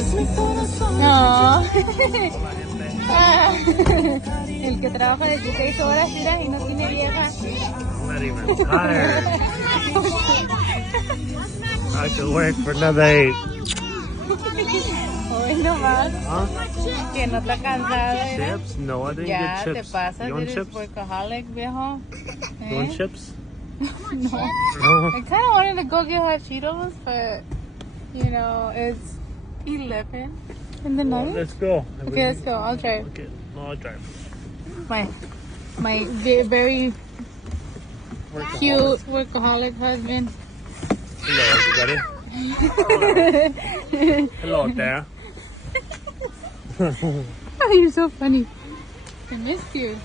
No. Ah, el que trabaja 16 horas, mira, y no tiene vieja. I'm not even tired. I could work for another 8. Hoy nomás. Huh? Que no está cansado. Mira. Chips? No, I didn't Ya, get te chips. pasas, You want eres chips? workaholic, viejo. You want chips? No. No. I kind of wanted to go get hot Cheetos, but, you know, it's 11 in the Well, night. let's go. Okay, let's go. I'll drive. Okay, no, I'll drive. My very cute workaholic husband. Hello, everybody. Hello there. Oh, you're so funny. I missed you.